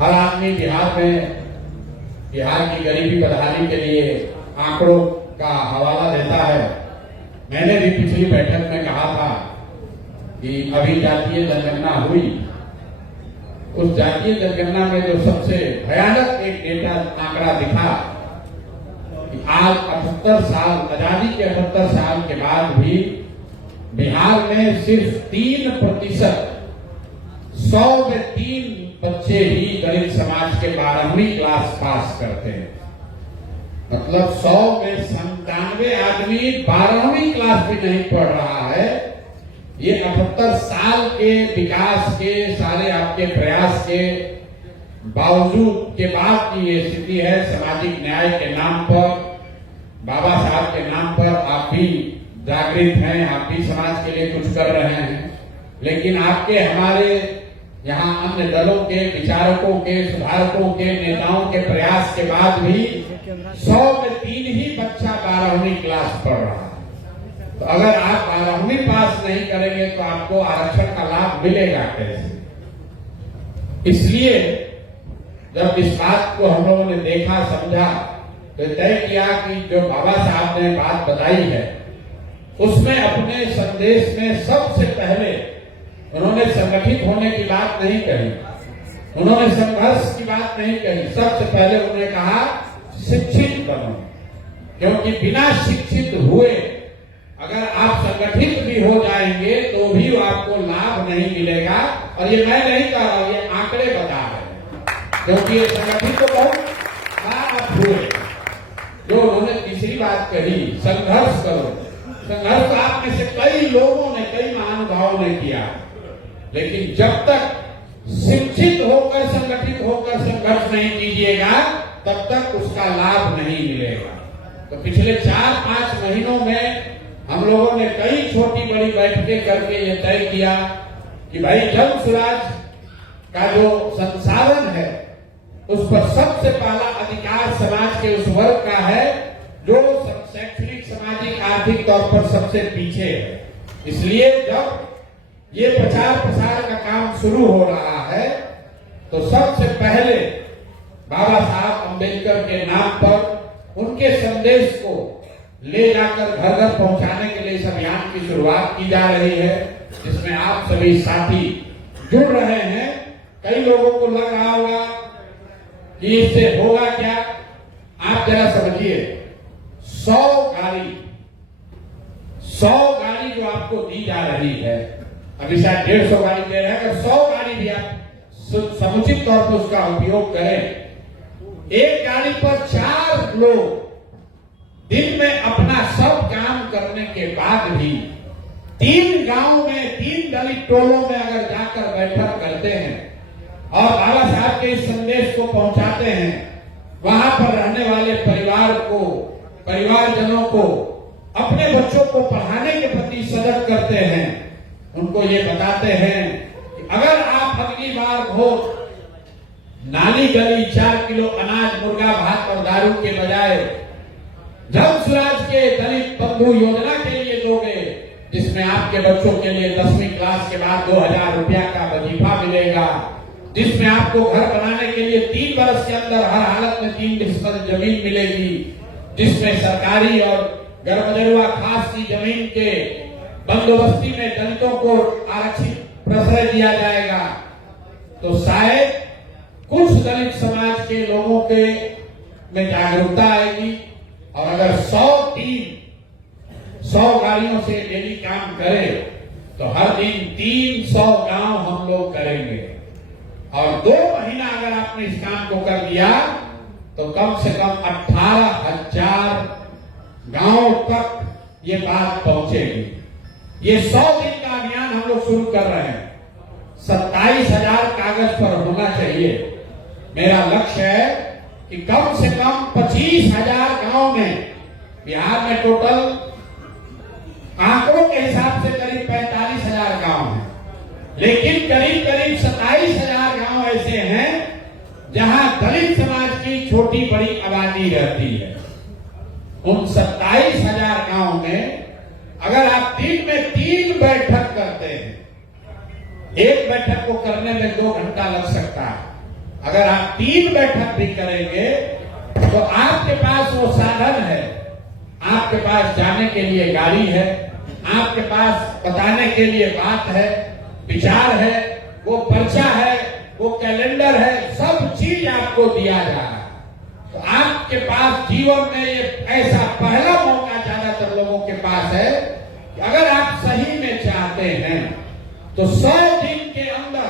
हर आदमी बिहार की गरीबी बदहाली के लिए आंकड़ों का हवाला देता है। मैंने भी पिछली बैठक में कहा था कि अभी जातीय जनगणना हुई, उस जातीय जनगणना में जो सबसे भयानक एक डेटा आंकड़ा दिखा कि आज 78 साल, आजादी के 78 साल के बाद भी बिहार में सिर्फ 3%, 100 में 3 बच्चे ही दलित समाज के 12वीं क्लास पास करते हैं। मतलब 100 में 97 आदमी 12वीं क्लास भी नहीं पढ़ रहा है। ये 78 साल के विकास के, सारे आपके प्रयास के बावजूद के बाद की ये स्थिति है। सामाजिक न्याय के नाम पर, बाबा साहब के नाम पर आप भी जागृत हैं, आप भी समाज के लिए कुछ कर रहे हैं, लेकिन आपके हमारे यहाँ अन्य दलों के विचारकों के, सुधारकों के, नेताओं के प्रयास के बाद भी 100 में 3 ही बच्चा 12वीं क्लास पढ़ रहा है। तो अगर आप 12वीं पास नहीं करेंगे तो आपको आरक्षण का लाभ मिलेगा कैसे? इसलिए जब इस बात को हम लोगों ने देखा, समझा, तो तय किया कि जो बाबा साहब ने बात बताई है उसमें अपने संदेश में सबसे पहले उन्होंने संगठित होने की बात नहीं कही, उन्होंने संघर्ष की बात नहीं कही। सबसे पहले उन्होंने कहा शिक्षित बनो, क्योंकि बिना शिक्षित हुए अगर आप संगठित भी हो जाएंगे तो भी आपको लाभ नहीं मिलेगा। और ये मैं नहीं कह रहा हूं, ये आंकड़े बता रहे हैं, क्योंकि ये संगठित तो बहुत आप हुए। जो उन्होंने तीसरी बात कही, संघर्ष करो। संघर्ष तो आप में से कई लोगों ने, कई महानुभावों ने किया, लेकिन जब तक शिक्षित होकर, संगठित होकर संघर्ष नहीं कीजिएगा तब तक उसका लाभ नहीं मिलेगा। तो पिछले 4-5 महीनों में हम लोगों ने कई छोटी बड़ी बैठकें करके ये तय किया कि भाई जन स्वराज का जो संसाधन है उस पर सबसे पहला अधिकार समाज के उस वर्ग का है जो शैक्षणिक, सामाजिक, आर्थिक तौर पर सबसे पीछे है। इसलिए जब ये प्रचार प्रसार का काम शुरू हो रहा है तो सबसे पहले बाबा साहब अम्बेडकर के नाम पर उनके संदेश को ले जाकर घर घर पहुंचाने के लिए इस अभियान की शुरुआत की जा रही है, जिसमें आप सभी साथी जुड़ रहे हैं। कई लोगों को लग रहा होगा कि इससे होगा क्या। आप जरा समझिए, 100 गाड़ी जो आपको दी जा रही है, अभी शायद 150 गाड़ी दे रहे हैं, अगर 100 गाड़ी भी आप समुचित तौर पर उसका उपयोग करें, एक गाड़ी पर 4 लोग दिन में अपना सब काम करने के बाद भी 3 गांव में, 3 दलित टोलों में अगर जाकर बैठक करते हैं और बाबा साहब के इस संदेश को पहुंचाते हैं, वहां पर रहने वाले परिवारजनों को अपने बच्चों को पढ़ाने के प्रति सजग करते हैं, उनको ये बताते हैं कि अगर आप अगली बार वोट नाली गली 4 किलो अनाज, मुर्गा भात और दारू के बजाय जन स्वराज के दलित बंधु योजना के लिए दोगे, जिसमें आपके बच्चों के लिए 10वीं क्लास के बाद 2000 रुपया का वजीफा मिलेगा, जिसमें आपको घर बनाने के लिए 3 वर्ष के अंदर हर हालत में 3 डिसमिल जमीन मिलेगी, जिसमें सरकारी और गरमजरुआ खास की जमीन के बंदोबस्ती में दलितों को आरक्षित प्रश्रय दिया जाएगा, तो शायद कुछ दलित समाज के लोगों के में जागरूकता आएगी। और अगर 100 टीम 100 गाड़ियों से डेली काम करे तो हर दिन 300 गांव हम लोग करेंगे। और 2 महीना अगर आपने इस काम को कर दिया तो कम से कम 18,000 गांव तक ये बात पहुंचेगी। ये 100 दिन का अभियान हम लोग शुरू कर रहे हैं। 27,000 कागज पर होना चाहिए। मेरा लक्ष्य है कि कम से कम 25,000 गांव में, बिहार में टोटल आंकड़ों के हिसाब से करीब 45,000 गांव हैं, लेकिन करीब 27,000 गांव ऐसे हैं जहां दलित समाज की छोटी बड़ी आबादी रहती है। उन 27,000 गांव में अगर आप दिन में 3 बैठक करते हैं, एक बैठक को करने में 2 घंटा लग सकता है, अगर आप 3 बैठक भी करेंगे तो आपके पास वो साधन है, आपके पास जाने के लिए गाड़ी है, आपके पास बताने के लिए बात है, विचार है, वो पर्चा है, वो कैलेंडर है, सब चीज आपको दिया जा रहा है। तो आपके पास जीवन में ये ऐसा पहला मौका ज्यादातर लोगों के पास है कि अगर आप सही में चाहते हैं तो 100 दिन के अंदर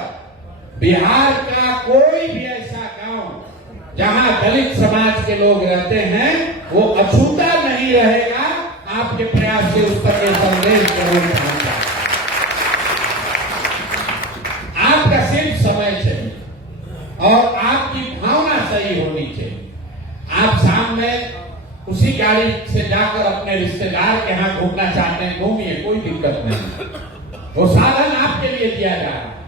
बिहार का कोई भी ऐसा गांव जहां दलित समाज के लोग रहते हैं वो अछूता नहीं रहेगा। आपके प्रयास से उस पर यह संदेश जरूर पहुंचा। आपका सिर्फ समय चाहिए और आपकी भावना सही होनी चाहिए। आप शाम में उसी गाड़ी से जाकर अपने रिश्तेदार के यहाँ घूमना चाहते हैं, घूमिए, कोई दिक्कत नहीं। वो साधन आपके लिए दिया जा रहा है।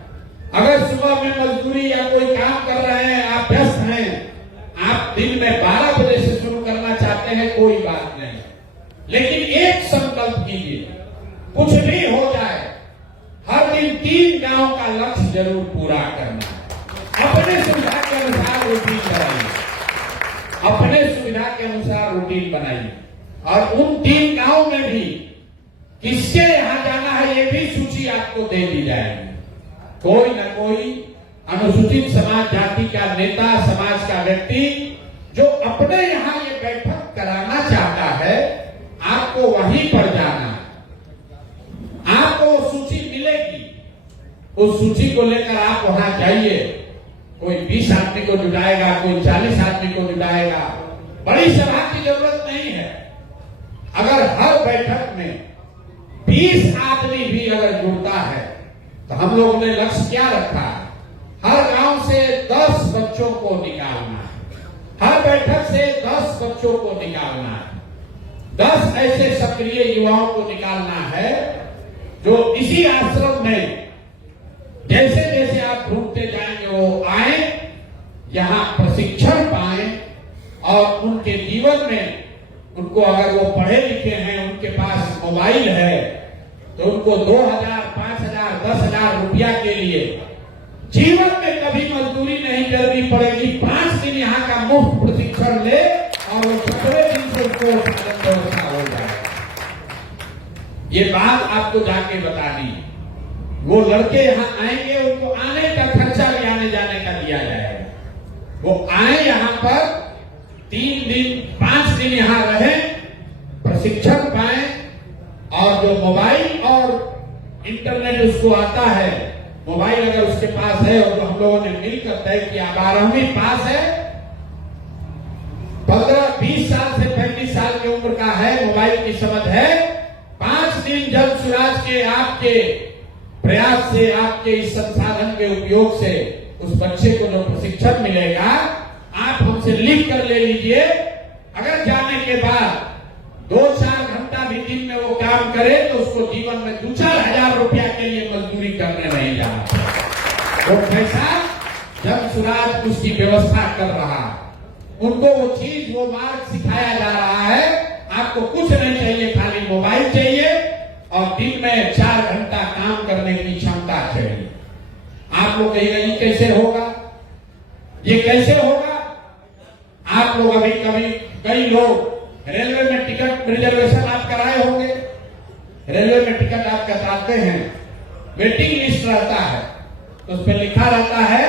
अगर सुबह में मजदूरी या कोई काम कर रहे हैं, आप व्यस्त हैं, आप दिन में 12 बजे से शुरू करना चाहते हैं, कोई बात नहीं, लेकिन एक संकल्प कीजिए, कुछ भी हो जाए हर दिन 3 गांव का लक्ष्य जरूर पूरा करना। अपने सुविधा के अनुसार रूटीन बनाइए, अपने सुविधा के अनुसार रूटीन बनाइए और उन 3 गांव में भी किसके यहां जाना है ये भी सूची आपको दे दी जाएगी। कोई न कोई अनुसूचित समाज जाति का नेता, समाज का व्यक्ति जो अपने यहां ये बैठक कराना चाहता है, आपको वहीं पर जाना है। आपको वो सूची मिलेगी, उस सूची को लेकर आप वहां जाइए। कोई 20 आदमी को जुटाएगा, कोई 40 आदमी को जुटाएगा, बड़ी सभा की जरूरत नहीं है। अगर हर बैठक में 20 आदमी भी अगर जुड़ता है तो हम लोगों ने लक्ष्य क्या रखा है, हर गांव से 10 बच्चों को निकालना है, हर बैठक से 10 बच्चों को निकालना है, 10 ऐसे सक्रिय युवाओं को निकालना है जो इसी आश्रम में जैसे जैसे आप ढूंढते जाएंगे वो आए, यहां प्रशिक्षण पाए और उनके जीवन में उनको, अगर वो पढ़े लिखे हैं, उनके पास मोबाइल है, तो उनको 2000, 5000, 10,000 रुपया के लिए जीवन में कभी मजदूरी नहीं करनी पड़ेगी। 5 दिन यहाँ का मुफ्त प्रशिक्षण ले और वो 17 दिन से उसको व्यवस्था हो जाए। ये बात आपको जाके बतानी है। वो लड़के यहाँ आएंगे, उनको आने का खर्चा भी आने जाने का दिया जाएगा। वो आए यहाँ पर 3 दिन 5 दिन यहाँ रहे, प्रशिक्षण पाए और जो मोबाइल और इंटरनेट उसको आता है, मोबाइल अगर उसके पास है और जो हम लोगों ने मिलकर तय किया, 12वीं पास है, 15-20 साल से 35 साल की उम्र का है, मोबाइल की समझ है, 5 दिन जन सुराज के आपके प्रयास से, आपके इस संसाधन के उपयोग से उस बच्चे को जो प्रशिक्षण मिलेगा, आप हमसे लिख कर ले लीजिए। अगर जाने के बाद 2-4 घंटा भी दिन में वो काम करे तो उसको जीवन में 2-4 हजार रुपया के लिए मजदूरी करने नहीं जाना। वो पैसा जब सुराज उसकी व्यवस्था कर रहा, उनको वो चीज, वो मार्ग सिखाया जा रहा है। आपको कुछ नहीं चाहिए, खाली मोबाइल चाहिए और दिन में 4 घंटा काम करने की क्षमता चाहिए। आप लोग कहिएगा ये कैसे होगा, ये कैसे होगा? आप लोग अभी कभी कई लोग रेलवे में टिकट रिजर्वेशन आप कराए होंगे, रेलवे में टिकट आप कटाते हैं, वेटिंग लिस्ट रहता है, तो उस पर लिखा रहता है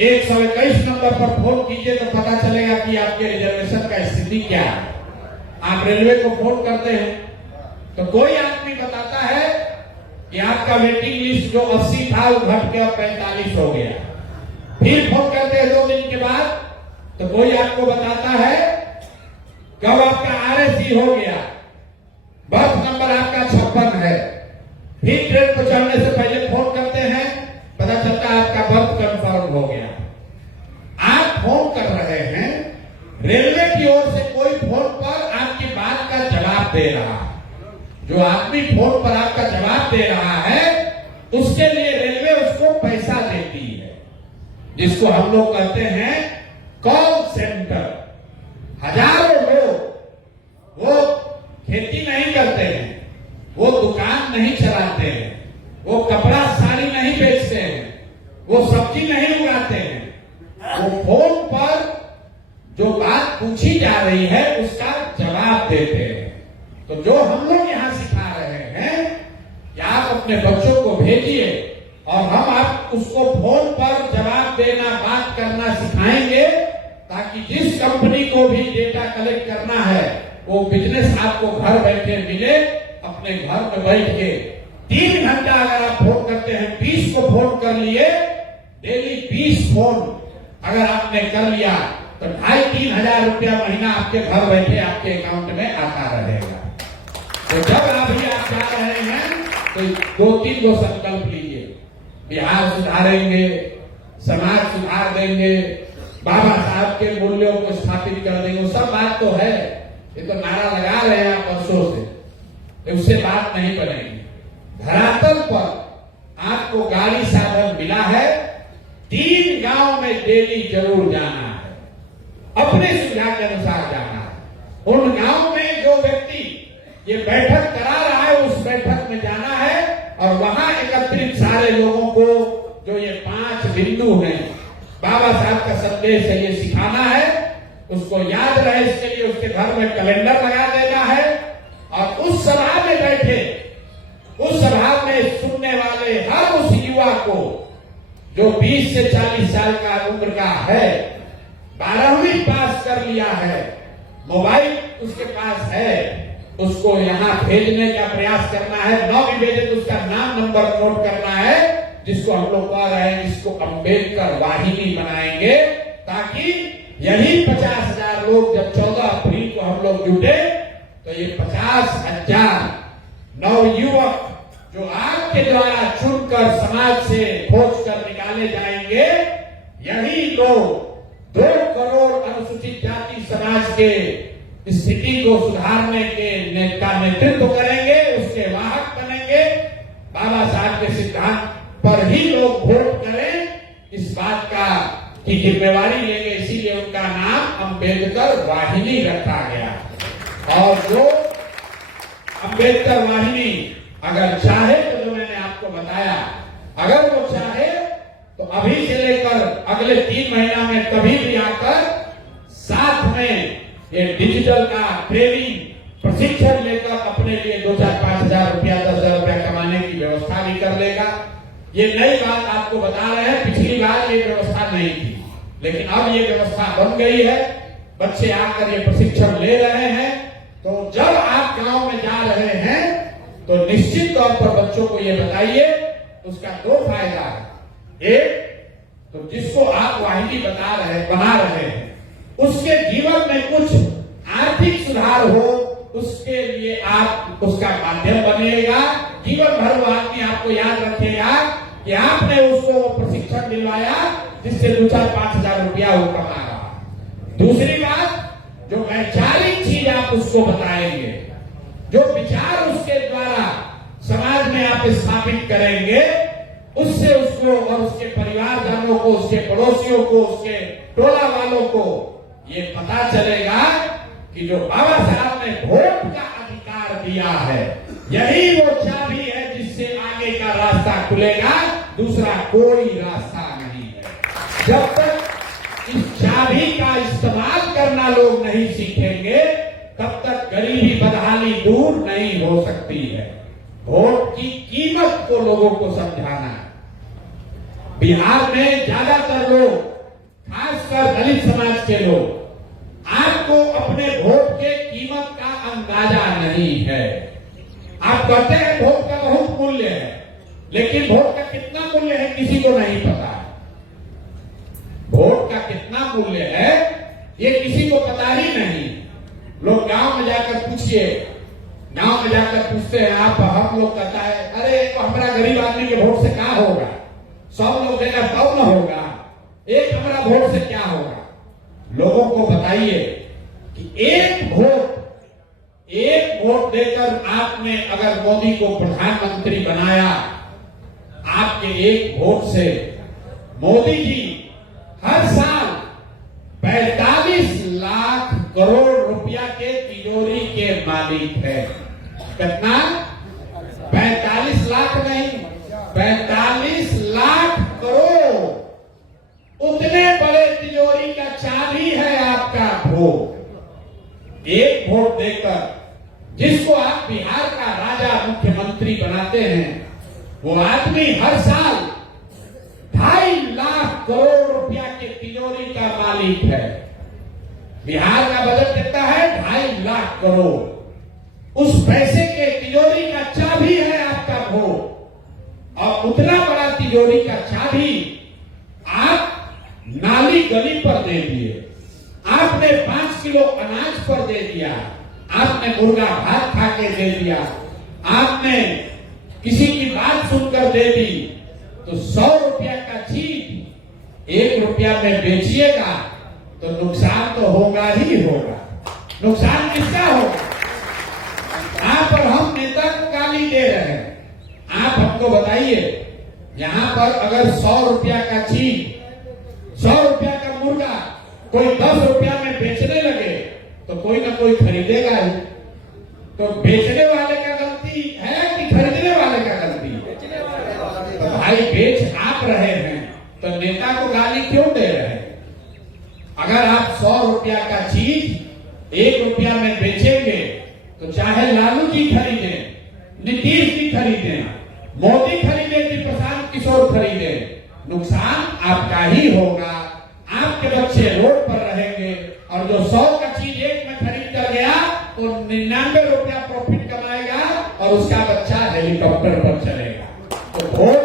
121 नंबर पर फोन कीजिए तो पता चलेगा कि आपके रिजर्वेशन का स्थिति क्या है। आप रेलवे को फोन करते हैं तो कोई आदमी बताता है कि आपका वेटिंग लिस्ट जो 80 था वो घट के 45 हो गया। फिर फोन करते हैं 2 दिन के बाद तो कोई आपको बताता है कब आपका RSC हो गया, बर्थ नंबर आपका 56 है। फिर ट्रेन पर चढ़ने से पहले फोन करते हैं, पता चलता है आपका बर्थ कंफर्म हो गया। आप फोन कर रहे हैं, रेलवे की ओर से कोई फोन पर आपकी बात का जवाब दे रहा है। जो आदमी फोन पर आपका जवाब दे रहा है उसके लिए रेलवे उसको पैसा देती है, जिसको हम लोग कहते हैं कॉल सेंटर। हजारों लोग वो खेती नहीं करते हैं, वो दुकान नहीं चलाते हैं, वो कपड़ा साड़ी नहीं बेचते हैं, वो सब्जी नहीं उगाते हैं, वो फोन पर जो बात पूछी जा रही है उसका जवाब देते हैं। तो जो हम लोग यहाँ सिखा रहे हैं कि आप अपने बच्चों को भेजिए और हम आप उसको फोन पर जवाब देना, बात करना सिखाएंगे, ताकि जिस कंपनी को भी डेटा कलेक्ट करना है वो बिजनेस आपको घर बैठे मिले। अपने घर में बैठ के 3 घंटा अगर आप फोन करते हैं, 20 को फोन कर लिए, डेली 20 फोन अगर आपने कर लिया तो 2,500-3 हजार रुपया महीना आपके घर बैठे आपके अकाउंट में आता रहेगा। तो जब अभी आप जा रहे हैं तो 2-3 गो संकल्प लीजिए, बिहार सुधारेंगे, समाज सुधार देंगे, बाबा साहब के मूल्यों को स्थापित कर देंगे। वो सब बात तो है, ये तो नारा लगा रहे हैं आप वर्षों से, तो उससे बात नहीं बनेगी। धरातल पर आपको गाड़ी साधन मिला है, 3 गांव में डेली जरूर जाना है, अपने सुविधा के अनुसार जाना है। उन गांव में जो व्यक्ति ये बैठक करा रहा है उस बैठक में जाना है और वहां एकत्रित सारे लोगों को जो ये 5 बिंदु हैं, बाबा साहब का संदेश है, ये सिखाना है, उसको याद रहे। इसके लिए उसके घर में कैलेंडर लगा देना है और उस सभा में बैठे, उस सभा में सुनने वाले हर उस युवा को जो 20 से 40 साल का उम्र का है, 12वीं पास कर लिया है, मोबाइल उसके पास है, उसको यहाँ भेजने का प्रयास करना है। 9वीं भेजे तो उसका नाम नंबर नोट करना है, जिसको हम लोग कह रहे हैं इसको अम्बेडकर वाहिनी बनाएंगे, ताकि यही 50,000 लोग जब 14 अप्रैल को हम लोग जुटे तो ये 50,000 नवयुवक जो आपके द्वारा चुनकर समाज से खोज कर निकाले जाएंगे, यही लोग 2 करोड़ अनुसूचित जाति समाज के स्थिति को सुधारने के का नेतृत्व करेंगे, उसके वाहक बनेंगे। बाबा साहब के सिद्धांत पर ही लोग वोट करें, इस बात का की जिम्मेवारी लेंगे, इसीलिए उनका नाम अम्बेडकर वाहिनी रखा गया। और जो अम्बेडकर वाहिनी अगर चाहे तो जो मैंने आपको बताया, अगर वो चाहे तो अभी से लेकर अगले 3 महीना में कभी भी आकर साथ में ये डिजिटल का ट्रेनिंग प्रशिक्षण लेकर अपने लिए 2-4-5 हजार रुपया, 10 हजार रुपया कमाने की व्यवस्था भी कर लेगा। ये नई बात आपको बता रहे हैं, पिछली बार ये व्यवस्था नहीं थी, लेकिन अब ये व्यवस्था बन गई है। बच्चे आकर ये प्रशिक्षण ले रहे हैं। तो जब आप गांव में जा रहे हैं तो निश्चित तौर पर बच्चों को ये बताइए, उसका 2 फायदा है। एक तो जिसको आप वाहिनी बना रहे हैं उसके जीवन में कुछ आर्थिक सुधार हो, उसके लिए आप उसका माध्यम बनेगा। जीवन भर वो आदमी आपको याद रखेगा कि आपने उसको प्रशिक्षण दिलवाया जिससे 2-4-5 हजार रुपया वो कमा रहा। दूसरी बात, जो वैचारिक चीज आप उसको बताएंगे, जो विचार उसके द्वारा समाज में आप स्थापित करेंगे, उससे उसको और उसके परिवारजनों को, उसके पड़ोसियों को, उसके टोला वालों को ये पता चलेगा कि जो बाबा साहब ने वोट का अधिकार दिया है, यही वो चाबी है जिससे आगे का रास्ता खुलेगा, दूसरा कोई रास्ता नहीं है। जब तक इस चाबी का इस्तेमाल करना लोग नहीं सीखेंगे, तब तक गरीबी बदहाली दूर नहीं हो सकती है। वोट की कीमत को लोगों को समझाना है। बिहार में ज्यादातर लोग, खासकर दलित समाज के लोग, आपको अपने वोट के कीमत का अंदाजा नहीं है। आप कहते हैं वोट का बहुत मूल्य है, लेकिन वोट का कितना मूल्य है किसी को नहीं पता। वोट का कितना मूल्य है ये किसी को पता ही नहीं। लोग गांव में जाकर पूछिए, गांव में जाकर पूछते हैं आप, हम लोग कहता है अरे हमारा गरीब आदमी के वोट से क्या होगा, 100 लोग देगा तब न होगा, एक हमारा वोट से क्या होगा। लोगों को बताइए कि एक वोट देकर आपने अगर मोदी को प्रधानमंत्री बनाया, आपके एक वोट से मोदी जी हर साल 45 लाख करोड़ रुपया के तिजोरी के मालिक है। कितना? 45 लाख नहीं, 45 लाख करोड़। उतने बड़े तिजोरी का चाबी है आपका वोट। एक वोट देकर जिसको आप बिहार का राजा मुख्यमंत्री बनाते हैं, वो आदमी हर साल 2.5 लाख करोड़ रुपया के तिजोरी का मालिक है। बिहार का बजट कितना है? 2.5 लाख करोड़। उस पैसे के तिजोरी का चाबी है आपका वोट। और उतना बड़ा तिजोरी का चाबी आप नाली गली पर दे दिए, आपने 5 किलो अनाज पर दे दिया, आपने मुर्गा भात खा के दे दिया, आपने किसी की बात सुनकर दे दी, तो 100 रुपया का चीज 1 रुपया में बेचिएगा तो नुकसान तो होगा ही होगा। नुकसान किसका होगा? आप और हम नेता को गाली दे रहे हैं। आप हमको बताइए, यहां पर अगर 100 रुपया का चीज, 100 रुपया का मुर्गा कोई 10 रुपया में बेचने लगे तो कोई ना कोई खरीदेगा ही। तो बेचने वाले का गलती है कि खरीदने वाले का गलती है? तो भाई बेच आप रहे हैं तो नेता को गाली क्यों दे रहे हैं? अगर आप 100 रुपया का चीज 1 रुपया में बेचेंगे तो चाहे लालू जी खरीदे, नीतीश जी खरीदे, मोदी खरीदे कि प्रशांत किशोर खरीदे, नुकसान आपका ही होगा। आपके बच्चे रोड पर रहेंगे और जो 100 का चीज 1 में खरीद कर गया वो 99 रुपया प्रॉफिट कमाएगा और उसका बच्चा हेलीकॉप्टर पर चलेगा। तो वोट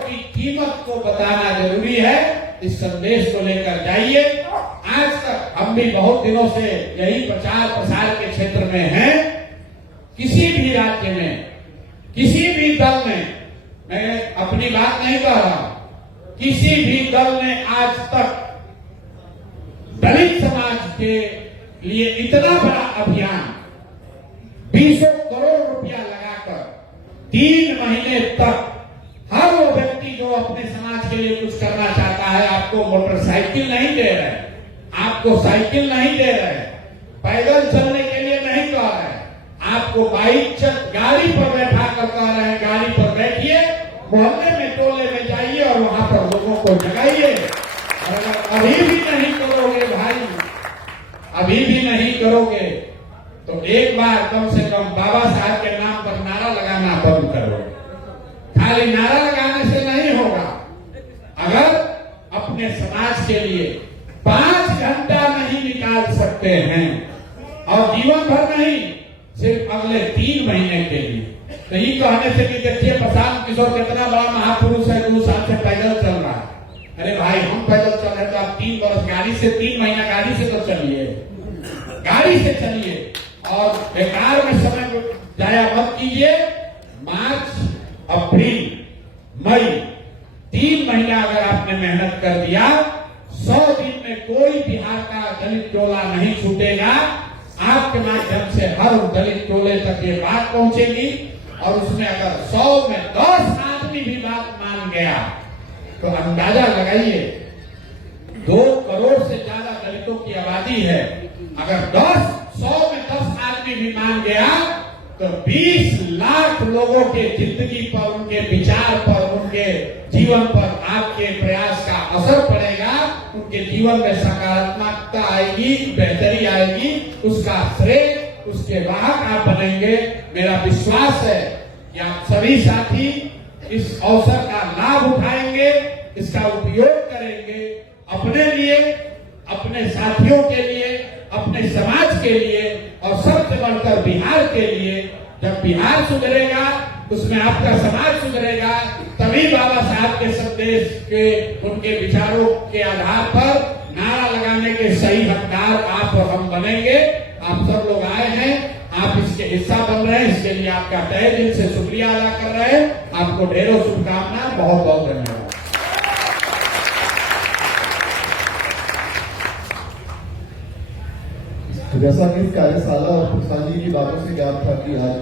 की कीमत को बताना जरूरी है। इस संदेश को लेकर जाइए। आज तक हम भी बहुत दिनों से यही प्रचार प्रसार के क्षेत्र में हैं। किसी भी राज्य में, किसी भी दल में, मैं अपनी बात नहीं कह रहा, किसी भी दल ने आज तक दलित समाज के लिए इतना बड़ा अभियान 20 करोड़ रुपया लगाकर 3 महीने तक हर वो व्यक्ति जो अपने समाज के लिए कुछ करना चाहता है, आपको मोटरसाइकिल नहीं दे रहे, आपको साइकिल नहीं दे रहे, पैदल चलने के लिए नहीं कह रहे, आपको बाइक गाड़ी पर बैठा कर कह रहे हैं, गाड़ी पर बैठिए, मोहल्ले में टोले में जाइए और वहां पर लोगों को जगाइए। अगर अभी भी नहीं करोगे भाई, अभी भी नहीं करोगे तो एक बार कम से कम बाबा साहब के नाम पर नारा लगाना बंद करो। खाली नारा लगाने से नहीं होगा। अगर अपने समाज के लिए 5 घंटा नहीं निकाल सकते हैं और जीवन भर नहीं, सिर्फ अगले 3 महीने के लिए, तो ये कहने से कि देखिए प्रशांत किशोर कितना बड़ा महापुरुष है, 2 साल से पैदल चल रहा है। अरे भाई हम पैदल चल रहे तो आप 3 वर्ष गाड़ी से, 3 महीना गाड़ी से तो चलिए, गाड़ी से चलिए और बेकार में समय जाया मत कीजिए। मार्च, अप्रैल, मई 3 महीना अगर आपने मेहनत कर दिया, 100 दिन में कोई बिहार का दलित टोला नहीं छूटेगा। आपके माध्यम से हर दलित टोले तक ये बात पहुंचेगी और उसमें अगर 100 में 10 आदमी भी बात मान गया तो अंदाजा लगाइए 2 करोड़ से ज्यादा दलितों की आबादी है। अगर 100 में 10 आदमी भी मान गया तो 20 लाख लोगों के जिंदगी पर, उनके विचार पर, उनके जीवन पर आपके प्रयास का असर पड़ेगा। उनके जीवन में सकारात्मकता आएगी, बेहतरी आएगी, उसका श्रेय, उसके वाहक आप बनेंगे। मेरा विश्वास है कि आप सभी साथी इस अवसर का लाभ उठाएंगे, इसका उपयोग करेंगे अपने लिए, अपने साथियों के लिए, अपने समाज के लिए और सबसे बढ़कर बिहार के लिए। जब बिहार सुधरेगा, उसमें आपका समाज सुधरेगा, तभी बाबा साहब के संदेश के, उनके विचारों के आधार पर नारा लगाने के सही हकदार आप और हम बनेंगे। आप सब लोग आए हैं, आप इसके हिस्सा बन रहे हैं, इसके लिए आपका तहे दिल से शुक्रिया अदा कर रहे हैं। आपको ढेरों शुभकामनाएं, बहुत बहुत धन्यवाद। जैसा कि इस कार्यशाला और प्रशांत जी की बातों से ज्ञात था कि आज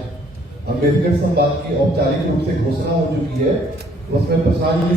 अम्बेडकर संवाद की औपचारिक रूप से घोषणा हो चुकी है, उसमें प्रशांत जी